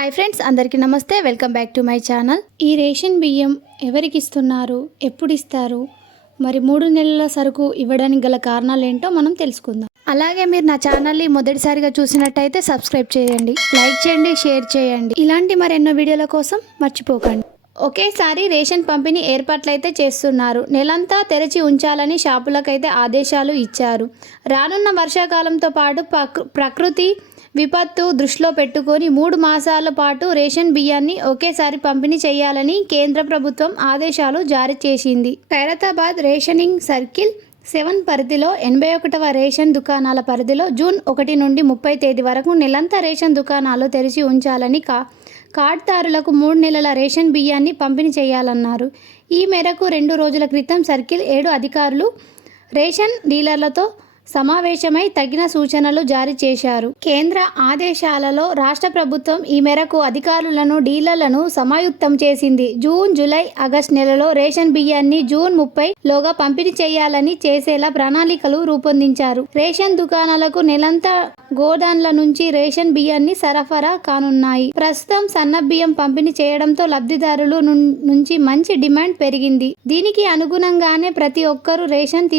Hi friends, అందరికీ నమస్తే. Welcome back to my channel. ఈ రేషన్ బియ్యం ఎవరికి ఇస్తున్నారు, ఎప్పుడు ఇస్తారు, మరి 3 నెలల సరుకు ఇవ్వడానికి గల కారణాలు ఏంటో మనం తెలుసుకుందాం. అలాగే మీరు నా ఛానల్ని మొదటిసారిగా చూసినట్టయితే సబ్స్క్రైబ్ చేయండి, లైక్ చేయండి, షేర్ చేయండి. ఇలాంటి మరెన్నో వీడియోల కోసం మర్చిపోకండి. ఒకేసారి రేషన్ పంపిణీ ఏర్పాట్లయితే చేస్తున్నారు. నెలంతా తెరచి ఉంచాలని షాపులకైతే ఆదేశాలు ఇచ్చారు. రానున్న వర్షాకాలంతో పాటు ప్రకృతి విపత్తు దృష్టిలో పెట్టుకొని 3 మాసాల పాటు రేషన్ బియ్యాన్ని ఒకేసారి పంపిణీ చేయాలని కేంద్ర ప్రభుత్వం ఆదేశాలు జారీ చేసింది. ఖైరతాబాద్ రేషనింగ్ సర్కిల్ 7 పరిధిలో 81వ రేషన్ దుకాణాల పరిధిలో జూన్ 1 నుండి 30 తేదీ వరకు నెలంతా రేషన్ దుకాణాలు తెరిచి ఉంచాలని కార్డుదారులకు 3 నెలల రేషన్ బియ్యాన్ని పంపిణీ చేయాలన్నారు. ఈ మేరకు 2 రోజుల క్రితం సర్కిల్ 7 అధికారులు రేషన్ డీలర్లతో సమావేశమై తగిన సూచనలు జారీ చేశారు. కేంద్ర ఆదేశాలలో రాష్ట్ర ప్రభుత్వం ఈ మేరకు అధికారులను, డీలర్లను సమాయుక్తం చేసింది. జూన్, జూలై, ఆగస్టు నెలలో రేషన్ బియ్యాన్ని జూన్ 30 లోగా పంపిణీ చేయాలని చేసేలా ప్రణాళికలు రూపొందించారు. రేషన్ దుకాణాలకు నెలంతా గోదాన్ల నుంచి రేషన్ బియ్యాన్ని సరఫరా కానున్నాయి. ప్రస్తుతం సన్న బియ్యం పంపిణీ చేయడంతో లబ్ధిదారుల నుంచి మంచి డిమాండ్ పెరిగింది. దీనికి అనుగుణంగానే ప్రతి ఒక్కరూ రేషన్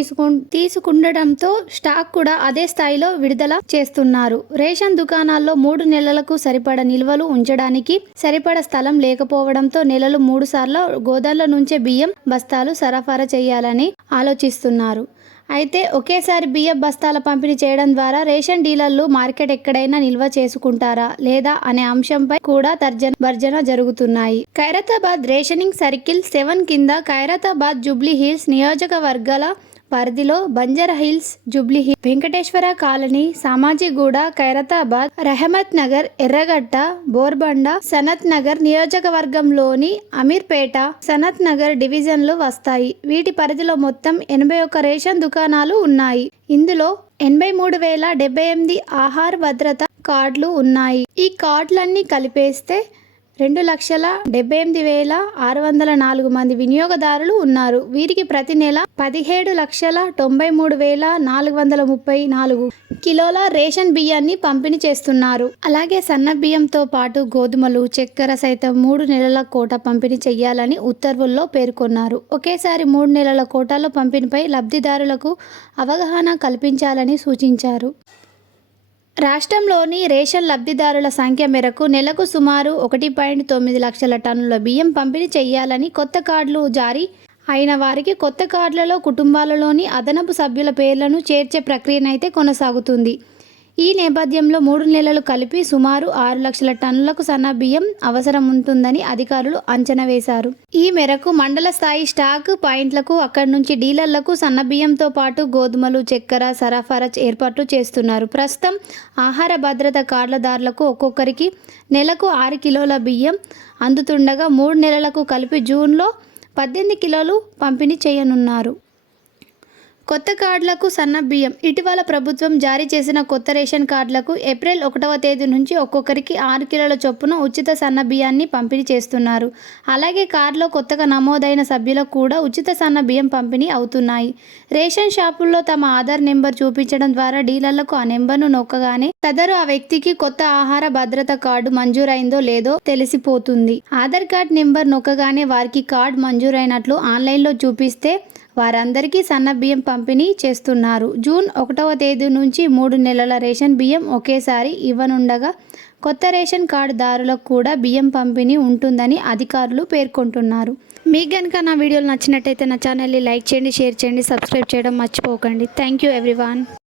తీసుకుండటంతో స్టాక్ కూడా అదే స్థాయిలో విడుదల చేస్తున్నారు. రేషన్ దుకాణాల్లో 3 నెలలకు సరిపడ నిల్వలు ఉంచడానికి సరిపడ స్థలం లేకపోవడంతో నెలలు 3 సార్లు గోదాంల నుంచే బియ్యం బస్తాలు సరఫరా చేయాలని ఆలోచిస్తున్నారు. అయితే ఒకేసారి బియ్యం బస్తాల పంపిణీ చేయడం ద్వారా రేషన్ డీలర్లు మార్కెట్ ఎక్కడైనా నిల్వ చేసుకుంటారా లేదా అనే అంశంపై కూడా తర్జన జరుగుతున్నాయి. ఖైరతాబాద్ రేషనింగ్ సర్కిల్ 7 కింద ఖైరతాబాద్, జూబ్లీ హిల్స్ నియోజకవర్గాల పరిధిలో బంజారా హిల్స్, జూబ్లీ హిల్స్, వెంకటేశ్వర కాలనీ, సామాజిగూడ, ఖైరతాబాద్, రహమత్ నగర్, ఎర్రగడ్డ, బోర్బండ, సనత్ నగర్ నియోజకవర్గంలోని అమీర్పేట, సనత్ నగర్ డివిజన్లు వస్తాయి. వీటి పరిధిలో మొత్తం 81 రేషన్ దుకాణాలు ఉన్నాయి. ఇందులో 83,078 ఆహార భద్రత కార్డులు ఉన్నాయి. ఈ కార్డులన్నీ కలిపేస్తే 2,78,604 మంది వినియోగదారులు ఉన్నారు. వీరికి ప్రతి నెల 17,93,434 కిలోల రేషన్ బియ్యాన్ని పంపిణీ చేస్తున్నారు. అలాగే సన్న బియ్యంతో పాటు గోధుమలు, చక్కెర సైతం 3 నెలల కోటా పంపిణీ చేయాలని ఉత్తర్వుల్లో పేర్కొన్నారు. ఒకేసారి 3 నెలల కోటాల పంపిణీపై లబ్ధిదారులకు అవగాహన కల్పించాలని సూచించారు. రాష్ట్రంలోని రేషన్ లబ్ధిదారుల సంఖ్య మేరకు నెలకు సుమారు 1.9 లక్షల టన్నుల బియ్యం పంపిణీ చేయాలని కొత్త కార్డులు జారీ అయిన వారికి కొత్త కార్డులలో కుటుంబాలలోని అదనపు సభ్యుల పేర్లను చేర్చే ప్రక్రియనైతే కొనసాగుతుంది. ఈ నేపథ్యంలో 3 నెలలు కలిపి సుమారు 6 లక్షల టన్నులకు సన్న బియ్యం అవసరం ఉంటుందని అధికారులు అంచనా వేశారు. ఈ మేరకు మండల స్థాయి స్టాక్ పాయింట్లకు అక్కడి నుంచి డీలర్లకు సన్న బియ్యంతో పాటు గోధుమలు, చక్కెర సరఫరా ఏర్పాట్లు చేస్తున్నారు. ప్రస్తుతం ఆహార భద్రత కార్డుదారులకు ఒక్కొక్కరికి నెలకు 6 కిలోల బియ్యం అందుతుండగా 3 నెలలకు కలిపి జూన్లో 18 కిలోలు పంపిణీ చేయనున్నారు. కొత్త కార్డులకు సన్న బియ్యం. ఇటీవల ప్రభుత్వం జారీ చేసిన కొత్త రేషన్ కార్డులకు ఏప్రిల్ 1వ తేదీ నుంచి ఒక్కొక్కరికి 6 కిలోల చొప్పున ఉచిత సన్న బియ్యాన్ని పంపిణీ చేస్తున్నారు. అలాగే కార్డులో కొత్తగా నమోదైన సభ్యులకు కూడా ఉచిత సన్న బియ్యం పంపిణీ అవుతున్నాయి. రేషన్ షాపుల్లో తమ ఆధార్ నెంబర్ చూపించడం ద్వారా డీలర్లకు ఆ నెంబర్ను నొక్కగానే సదరు ఆ వ్యక్తికి కొత్త ఆహార భద్రత కార్డు మంజూరైందో లేదో తెలిసిపోతుంది. ఆధార్ కార్డు నెంబర్ నొక్కగానే వారికి కార్డు మంజూరైనట్లు ఆన్లైన్లో చూపిస్తే వారందరికీ సన్న బియ్యం పంపిణీ చేస్తున్నారు. జూన్ 1వ తేదీ నుంచి 3 నెలల రేషన్ బియ్యం ఒకేసారి ఇవ్వనుండగా కొత్త రేషన్ కార్డుదారులకు కూడా బియ్యం పంపిణీ ఉంటుందని అధికారులు పేర్కొంటున్నారు. మీకు కనుక నా వీడియోలు నచ్చినట్టయితే నా ఛానల్ని లైక్ చేయండి, షేర్ చేయండి, సబ్స్క్రైబ్ చేయడం మర్చిపోకండి. Thank you everyone.